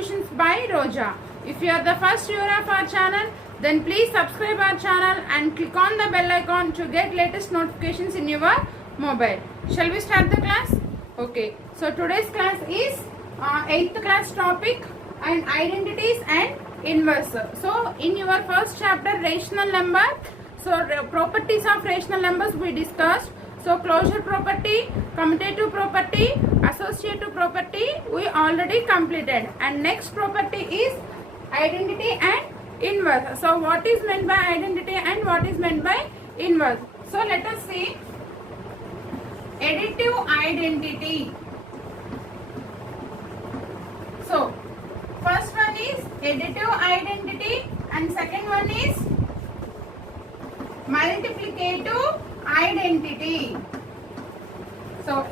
Solutions by Roja. If you are the first viewer of our channel, then please subscribe our channel and click on the bell icon to get latest notifications in your mobile. Shall we start the class? Okay. So today's class is 8th class topic and identities and inverse. So in your first chapter, rational number. So properties of rational numbers we discussed. So closure property, commutative property, associative property we already completed. And next property is identity and inverse. So what is meant by identity and what is meant by inverse? So let us see. Additive identity. So first one is additive identity and second one is multiplicative identity. So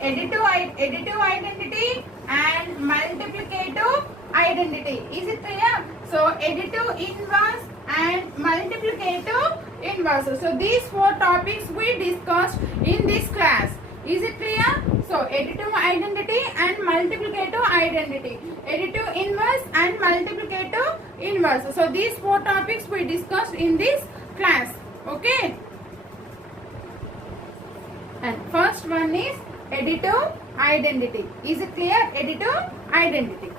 additive identity and multiplicative identity. Is it clear? So additive inverse and multiplicative inverse. So these four topics we discussed in this class. Is it clear? So additive identity and multiplicative identity. Additive inverse and multiplicative inverse. So these four topics we discussed in this class. Okay. And first one is additive identity. Is it clear? Additive identity.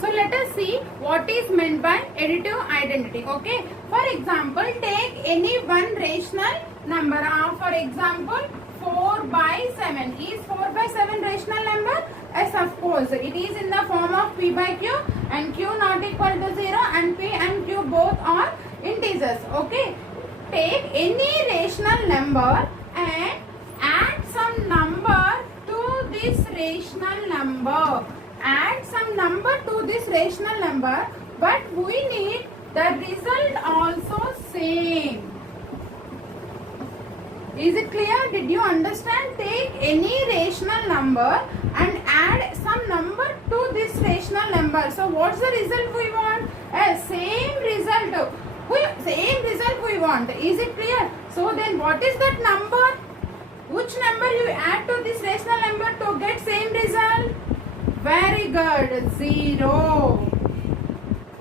So let us see what is meant by additive identity. Okay. For example, take any one rational number. For example, 4 by 7. Is 4 by 7 rational number? Yes, of course. It is in the form of p by q and q not equal to 0 and p and q both are integers. Okay. Take any rational number and add some number to this rational number. Add some number to this rational number, but we need the result also same. Is it clear? Did you understand? Take any rational number and add some number to this rational number. So what's the result we want? Same result. Same result we want. Is it clear? So then what is that number? Which number you add to this rational number to get same result? Very good. 0.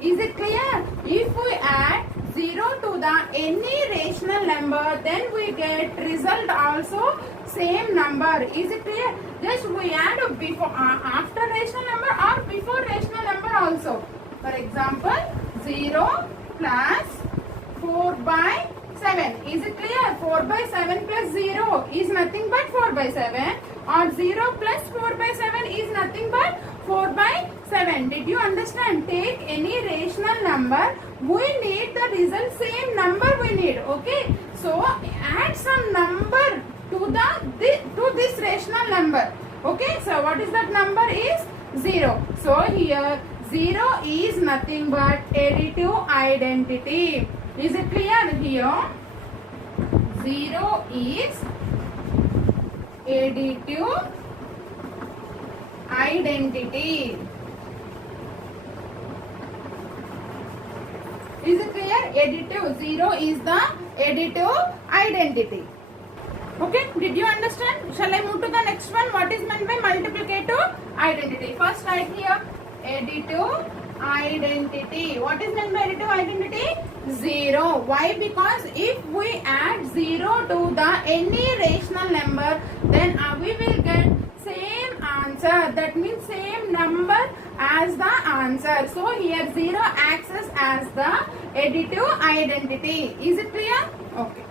Is it clear? If we add 0 to the any rational number, then we get result also same number. Is it clear? Just we add before after rational number or before rational number also. For example, 0 plus 4 by 7. Is it clear? 4 by 7 plus 0 is nothing but 4 by 7, or 0 plus 4 by 7 is nothing but 4 by 7. Did you understand? Take any rational number, we need the result same number we need. Okay. So add some number to this rational number. Okay. So what is that number? Is 0. So here 0 is nothing but additive identity. Is it clear? Here 0 is additive identity. Is it clear? Additive. 0 is the additive identity. Okay. Did you understand? Shall I move to the next one? What is meant by multiplicative identity? First write here additive identity. What is meant by additive identity? 0. Why? Because if we add 0 to the any rational number, then we will get same answer. That means same number as the answer. So here 0 acts as the additive identity. Is it clear? Okay.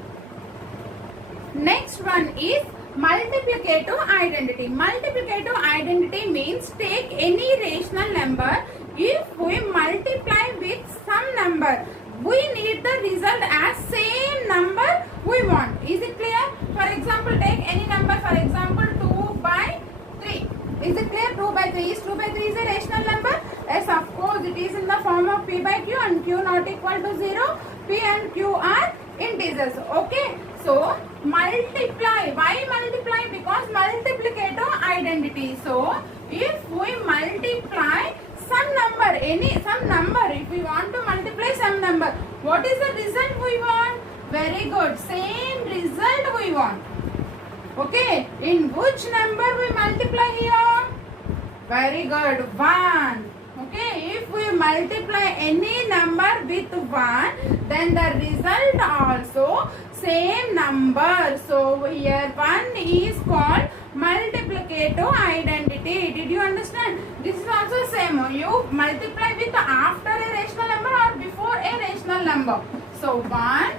Next one is multiplicative identity. Multiplicative identity means take any rational number. If we multiply with some number, we need the result as same number we want. Is it clear? For example, take any number. For example, 2 by 3. Is it clear? 2 by 3 is 2 by 3 is a rational number? Yes, of course. It is in the form of p by q and q not equal to 0. P and q are integers. Okay. So multiply. Why multiply? Because multiplicative identity. So if we multiply some number, if we want to multiply some number, what is the result we want? Very good. Same result we want. Okay. In which number we multiply here? Very good. 1. Okay, if we multiply any number with 1, then the result also same number. So here 1 is called multiplicative identity. Did you understand? This is also same. You multiply with after a rational number or before a rational number. So 1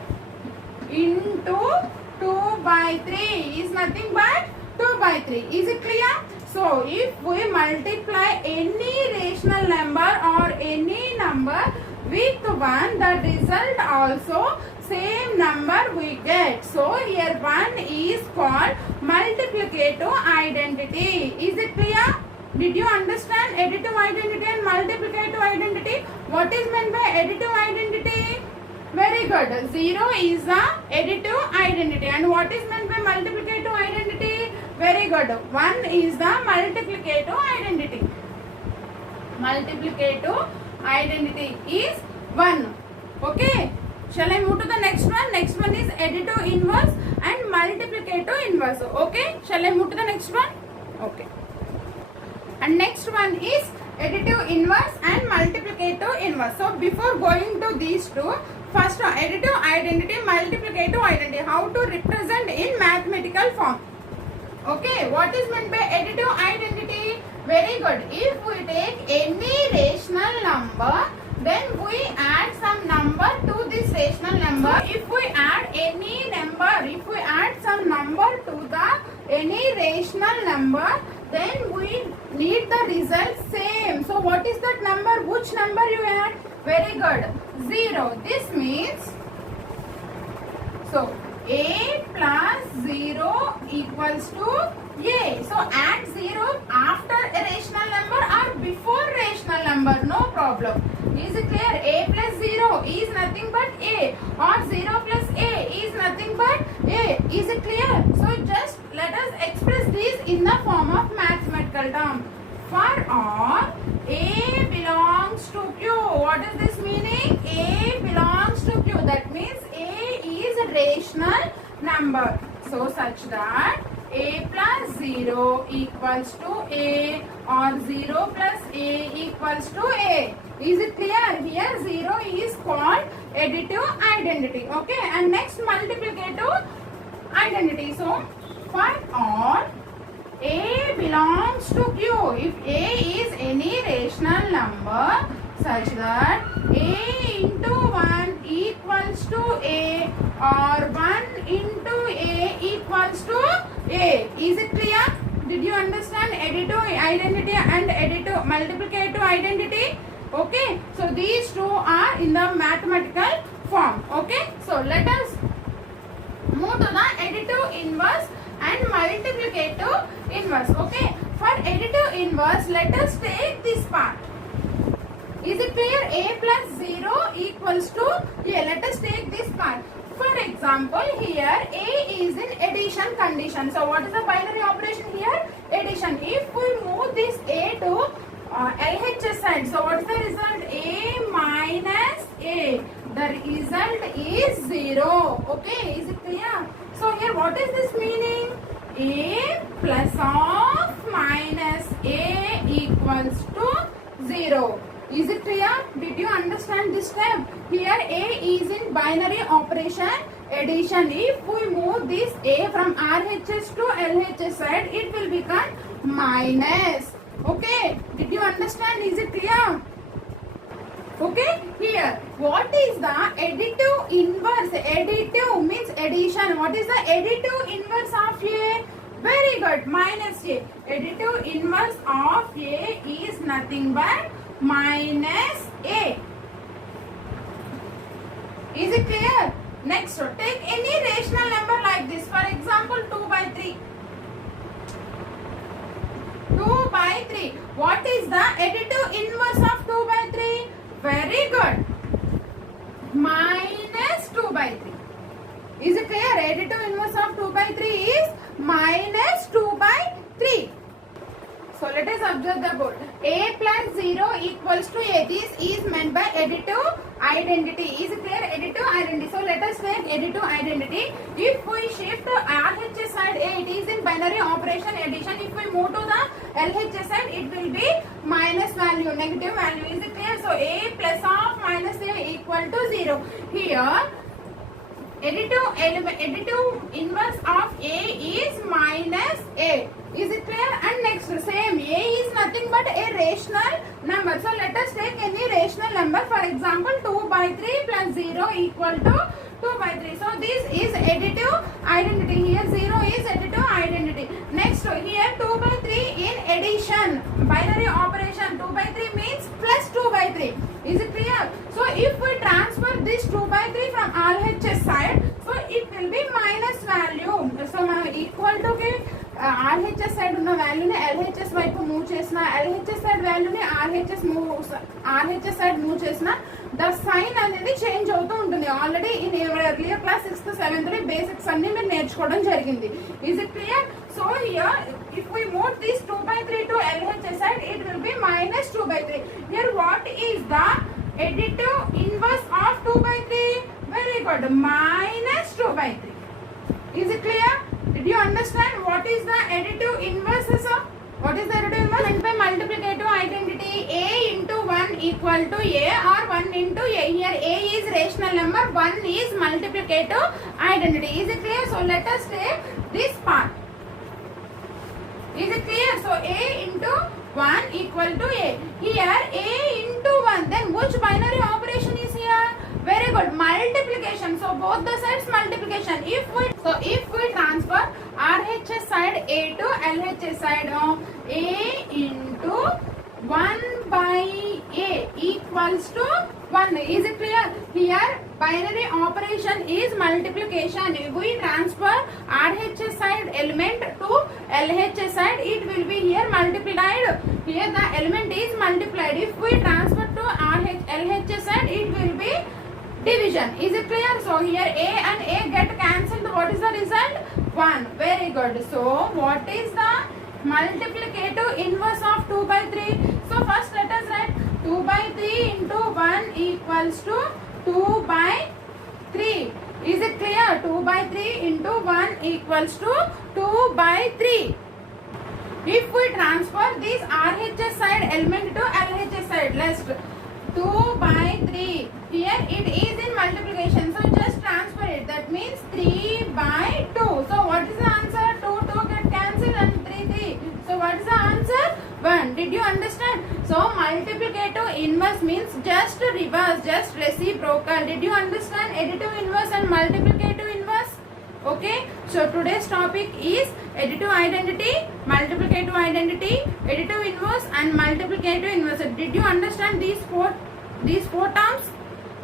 into 2 by 3 is nothing but 2 by 3. Is it clear? So if we multiply any rational number or any number with 1, the result also same number we get. So here 1 is called multiplicative identity. Is it clear? Did you understand additive identity and multiplicative identity? What is meant by additive identity? Very good. 0 is the additive identity. And what is meant by multiplicative identity? Very good. 1 is the multiplicative identity. Multiplicative identity is 1. Okay. Shall I move to the next one? Next one is additive inverse and multiplicative inverse. Okay. Shall I move to the next one? Okay. And next one is additive inverse and multiplicative inverse. So before going to these two, first additive identity, multiplicative identity. How to represent in mathematical form. Okay, what is meant by additive identity? Very good. If we take any rational number, then we add some number to this rational number. If we add any number, if we add some number to the any rational number, then we need the result same. So what is that number? Which number you add? Very good. 0. This means, so a plus 0 equals to a. So add 0 after a rational number or before rational number, no problem. Is it clear? A plus 0 is nothing but a, or 0 plus a is nothing but a. Is it clear? So just let us express this in the form of mathematical term. For all a belongs to q. What is this meaning? A belongs to q. That means a is a rational number. So such that a plus 0 equals to a, or 0 plus a equals to a. Is it clear? Here 0 is called additive identity. Okay. And next multiplicative identity. So for all a belongs to q. If a is any rational number such that a into 1 equals to a, or 1 into a equals to a. Is it clear? Did you understand additive identity and additive multiplicative identity? Okay. So these two are in the mathematical form. Okay. So let us move to the additive inverse and multiplicative inverse. Okay. For additive inverse, let us take this part. Is it clear? A plus 0 equals to a. Let us take this part. For example, here a is in addition condition. So what is the binary operation here? Addition. If we move this a to LHS side, so what is the result? A minus a. The result is 0. Okay, is it clear? So here what is this meaning? A plus of minus a equals to 0. Is it clear? Did you understand this step? Here a is in binary operation addition. If we move this a from RHS to LHS side, it will become minus. Okay. Did you understand? Is it clear? Okay. Here, what is the additive inverse? Additive means addition. What is the additive inverse of a? Very good. Minus a. Additive inverse of a is nothing but minus a. Is it clear? Next, take any rational number like this. For example, 2 by 3. 2 by 3. What is the additive inverse of 2 by 3? Very good. Minus 2 by 3. Is it clear? Additive inverse of 2 by 3 is minus 2 by 3. So let us observe the board. A plus 0 equals to A. This is meant by additive identity. Is it clear? Additive identity. So let us take additive identity. If we shift RHS side A, it is in binary operation addition. If we move to the LHS side, it will be minus value, negative value. Is it clear? So A plus of minus A equal to 0. Here additive inverse of A is minus A. Is it clear? And next, same, A is nothing but a rational number. So let us take any rational number. For example, 2 by 3 plus 0 equal to 2 by 3. So this is additive identity. Here 0 is additive identity. Next, here 2 by 3 in addition, binary operation. 2 by 3 means plus 2 by 3. Is it clear? So if we transfer this 2 by 3 from RHS side, so it will be minus value. So equal to RHS side ఉన్న వాల్యూని LHS వైపు move చేసిన, LHS side వాల్యూని RHS side move చేసిన, the sign అనేది change అవుతూ ఉంటుంది. Already in earlier class 6th 7th basics అన్ని మీరు నేర్చుకోవడం జరిగింది. Is it clear? So here if we move this 2 by 3 to LHS side, it will be minus 2 by 3. Here what is the additive inverse of 2 by 3? Very good, minus 2 by 3. Is it clear? Did you understand what is the additive inverse, sir? What is the additive inverse? Meant by multiplicative identity. A into 1 equal to A or 1 into A. Here A is rational number, 1 is multiplicative identity. Is it clear? So let us take this part. Is it clear? So A into 1 equal to A. Here A into 1. Then which binary operation is here? Very good. Multiplication. So both the sides multiplication. If we transfer RHS side A to LHS side, A into 1 by A equals to 1. Is it clear? Here binary operation is multiplication. If we transfer RHS side element to LHS side, it will be here multiplied. Here the element is multiplied. If we transfer to LHS side, it will be division. Is it clear? So here A and A get cancelled. What is the result? 1. Very good. So what is the multiplicative inverse of 2 by 3? So first let us write 2 by 3 into 1 equals to 2 by 3. Is it clear? 2 by 3 into 1 equals to 2 by 3. If we transfer this RHS side element to LHS side, let's 2 by 3. Here it is in multiplication. So just transfer it. That means 3 by 2. So what is the answer? 2 get cancelled and 3. So what is the answer? 1. Did you understand? So multiplicative inverse means just reverse, just reciprocal. Did you understand additive inverse and multiplicative inverse? Okay. So today's topic is additive identity, multiplicative identity, additive inverse and multiplicative inverse. Did you understand these four terms?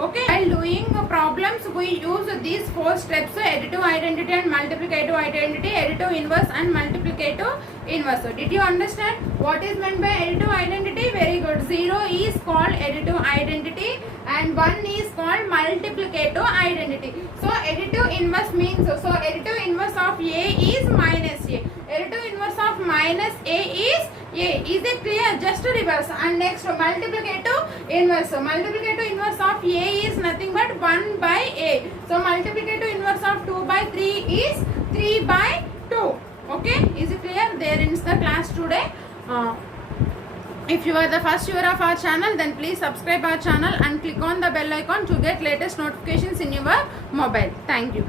Okay. While doing problems, we use these 4 steps: additive identity and multiplicative identity, additive inverse and multiplicative inverse. So did you understand what is meant by additive identity? Very good. 0 is called additive identity and 1 is called multiplicative identity. So additive inverse means, so additive inverse of A is minus A. Additive inverse of minus A is A. Is it clear? Just reverse. And next multiplicative inverse. So multiplicative inverse of A is nothing but 1 by A. So multiplicative inverse of 2 by 3 is 3 by 2. Okay. Is it clear? There ends the class today. If you are the first viewer of our channel, then please subscribe our channel and click on the bell icon to get latest notifications in your mobile. Thank you.